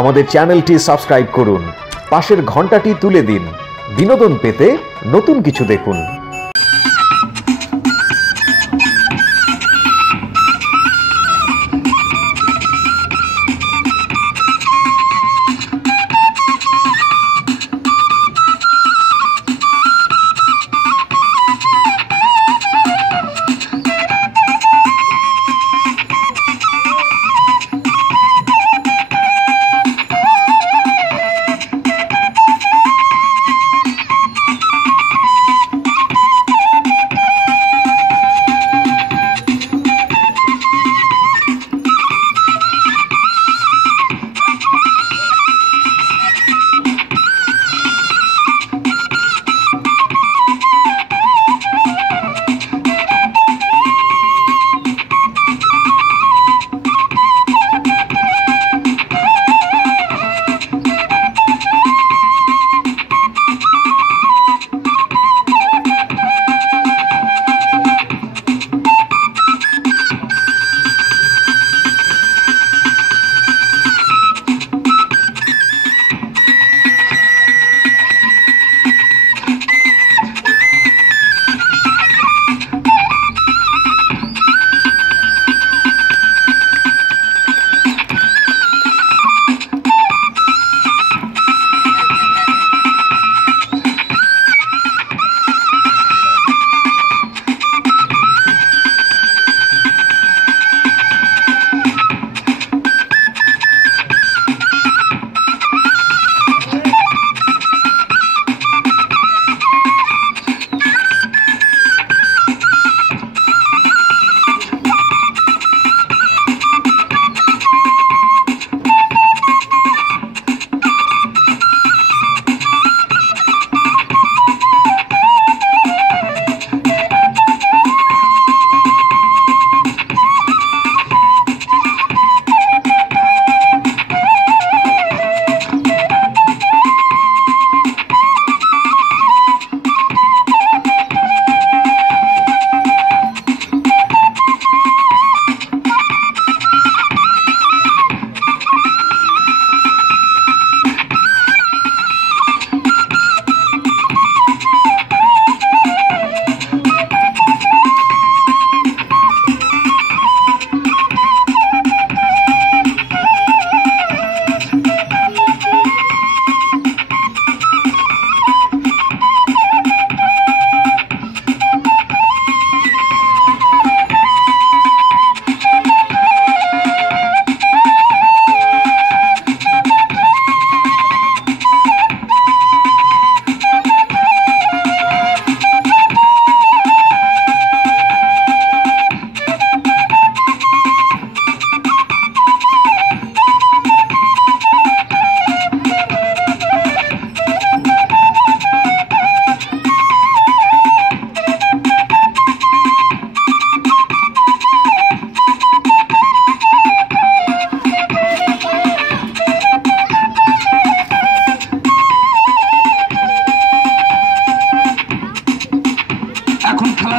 আমাদের চ্যানেলটি সাবস্ক্রাইব করুন, পাশের ঘন্টাটি তুলে দিন। বিনোদন পেতে নতুন কিছু দেখুন।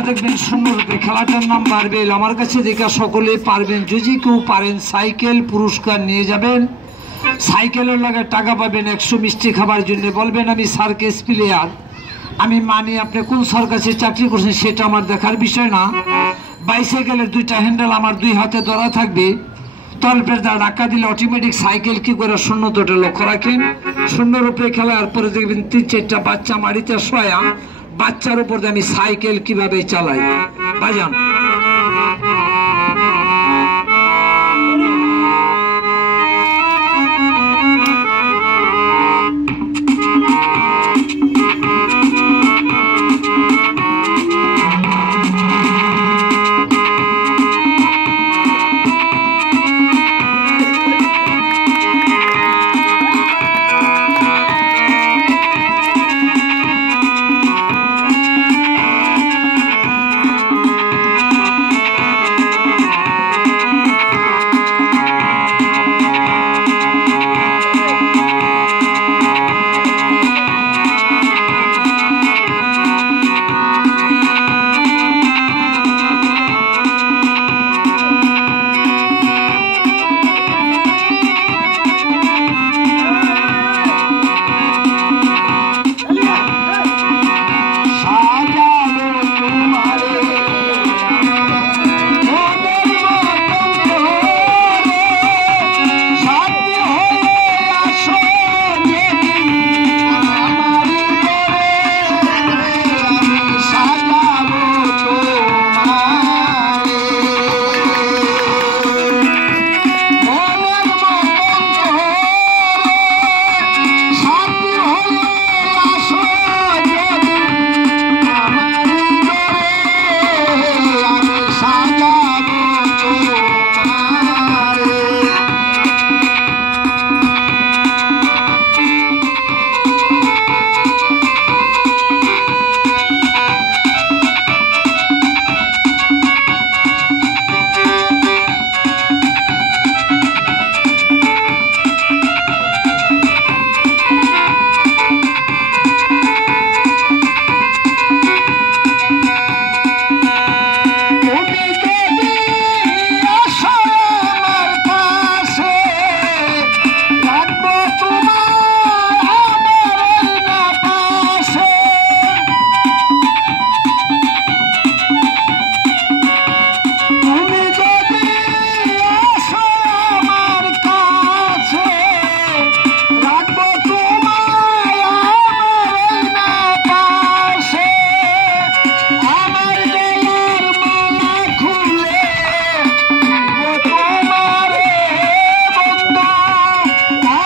দেখবেন সুন্দরূপে খেলাটার নাম মার্বেল। আমার কাছে দেখা সকলে পারবেন। যদি কেউ পারেন সাইকেল পুরস্কার নিয়ে যাবেন, সাইকেলের লাগে টাকা পাবেন 100 মিষ্টি খাবার জন্য। বলবেন আমি সার্কেস প্লেয়ার, আমি মানি আপনি কোন সরকারে চাকরি করছেন সেটা আমার দেখার বিষয় না। বাইসাইকেলের 2টা হ্যান্ডেল আমার 2 হাতে ধরা থাকবে, তলপের দা ধাক্কা দিলে অটোমেটিক সাইকেল কি করে শূন্যতটা লক্ষ্য রাখেন। সুন্দরূপে খেলার পরে দেখবেন 3-4টা বাচ্চা মাটিতে শোয়া, বাচ্চার উপর আমি সাইকেল কিভাবে চালাই বাজান।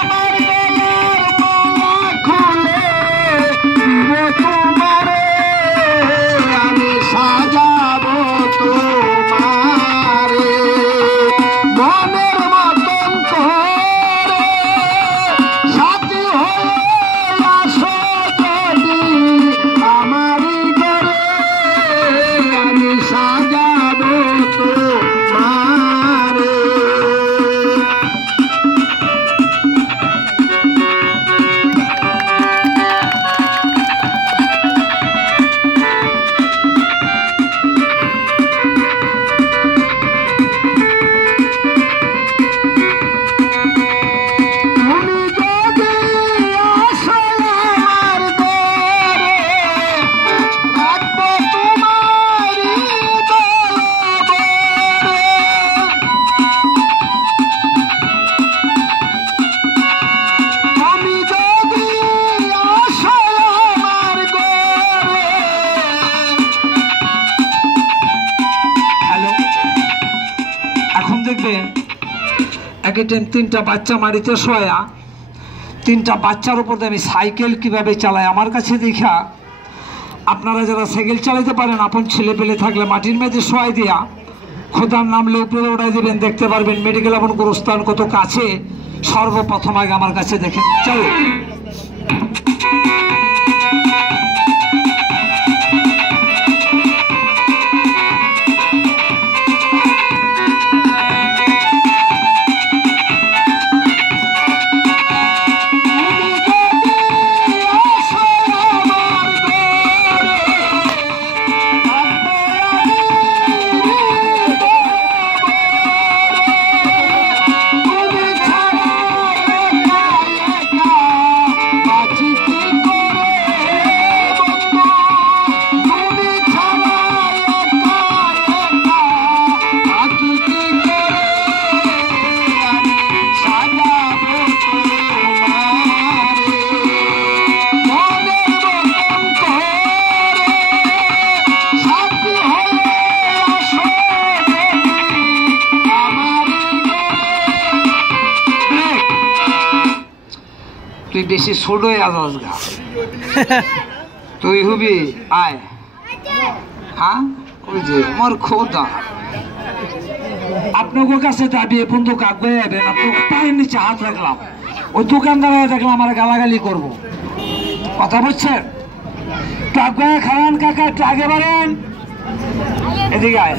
আমার গলার মালা খুলে দিব তোমারে, আমি সাজাবো তোমারে মনের মতন করে, সাথী হয়ে আসো যদি আমারই ঘরে, আমি সাজাবো তোমারে। তুমি যদি আসো আমার ঘরে, থাকবো তোমারই দরবারে। তুমি যদি আসো আমার ঘরে। হ্যালো, এখন দেখবেন একই টাইম তিনটা বাচ্চা মাটিতে শোয়া, তিনটা বাচ্চার উপর দিয়ে আমি সাইকেল কিভাবে চালাই আমার কাছে দেখা আপনারা যারা সাইকেল চালাতে পারেন, আপন ছেলে পেলে থাকলে মাটির মেঝে শোয়াই দিয়া খোদার নামলে উপরে উঠাই দিবেন, দেখতে পারবেন মেডিকেল এমন গোরস্থান কত কাছে। সর্বপ্রথম আগে আমার কাছে দেখেন, চলো। তুই বেশি ছোট হয়ে আস গা, তুই হবি আয়। হ্যাঁ, ওই যে আমার খোদা আপনার কাছে দাবি এখন তো কাক হয়ে যাবেন, আপনার পায়ের নিচে হাত রাখলাম, ওই দোকানদার দেখলাম আমার গালাগালি করবো, কথা বলছেন? কাক হয়ে খাওয়ান কাকা, একটু আগে বাড়েন, এদিকে আয়।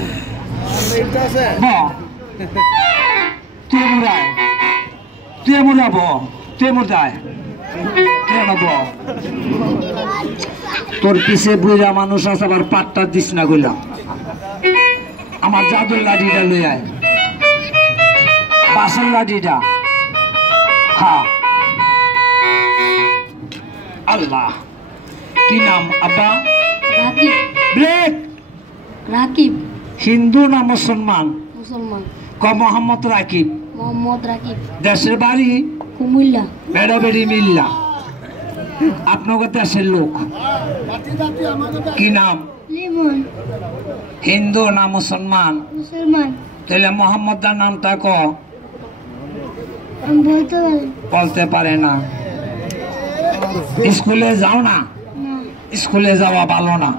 তুই মুড়ায়, তুই মুড়াব, তুই মুড়ায় তোর পিছে বুড়া মানুষ আছে, আবার পাটটা দিস না গইলাম। আমার জাদুর লাঠিটা লই আয়, বাসের লাঠিটা। হ্যাঁ, আল্লাহ কি নাম আব্বা? রাকিব। ব্রেক। রাকিব। হিন্দু না মুসলমান? মুসলমান। ক মোহাম্মদ রাকিব। মোহাম্মদ রাকিব। দেশের বাড়ি? কুমিল্লা। বেড়া বেড়ি মিল্লা। আপনার দেশের লোক কি নাম? লিমন। হিন্দু না মুসলমান? মুসলমান। তাহলে মোহাম্মদার নামটা ক। আমি বলতে পারি বলতে পারে না। স্কুলে যাও না? না। স্কুলে যাওয়া ভালো না,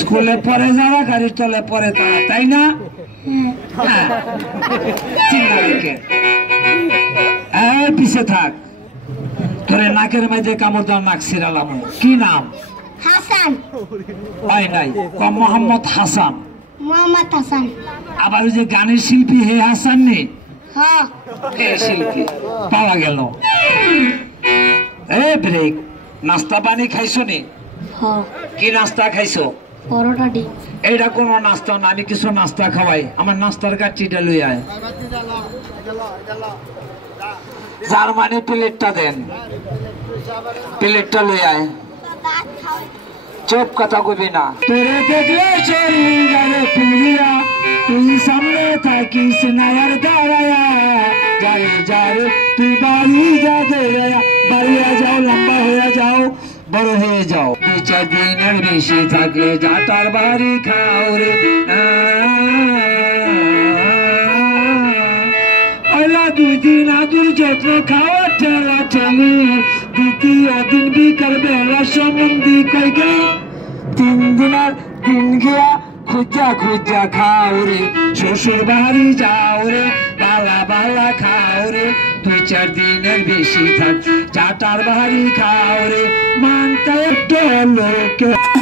স্কুলে পরে যাওয়া গাড়ির তলে পরে তারা, তাই না? হ্যাঁ। হ্যাঁ, পিছে থাক, তোরে নাকের মাঝে কামড় দেওয়া, নাক ছিড়ালাম। কি নাম? হাসান। হয় নাই, কম মোহাম্মদ হাসান। মোহাম্মদ হাসান। আবার ওই যে গানের শিল্পী হে হাসান নেই, হ্যাঁ। হে শিল্পী পাওয়া গেল। এ ব্রেক, নাস্তা পানি খাইছো নি? হ্যাঁ। কি নাস্তা খাইছো? পরোটা ডিম। এইটা কোনো নাস্তা না, আমি কিছু নাস্তা খাওয়াই। আমার নাস্তার কাঠিটা লই আয়। জার্মানি প্লেটটা দেন, প্লেটটা লই আয়। চুপ, কথা কবি না। তোরে দেখলে চলি যারে পিয়া, তুই সামনে থাকিস নায়ার দাঁড়ায়া, যারে যারে তুই বাড়ি যা দে, বাড়িয়া যাও, লম্বা হয়ে যাও, বড় হয়ে যাও। 2-4 দিনের বেশি থাকলে যাটার বাড়ি খাও রে। পয়লা 2 দিন আদুর মাত্র খাওয়া ঠেলা ঠেলি, দ্বিতীয় দিন বিকাল বেলা সম্বন্ধী কই গেলি, 3 দিন আর দিন গিয়া খুঁজা খুঁজা খাও রে, শ্বশুর বাড়ি যাও রে, বালা বালা খাও রে, 2-4 দিনের বেশি থাক, চাটার বাড়ি খাও রে, মানতে একটু লোকে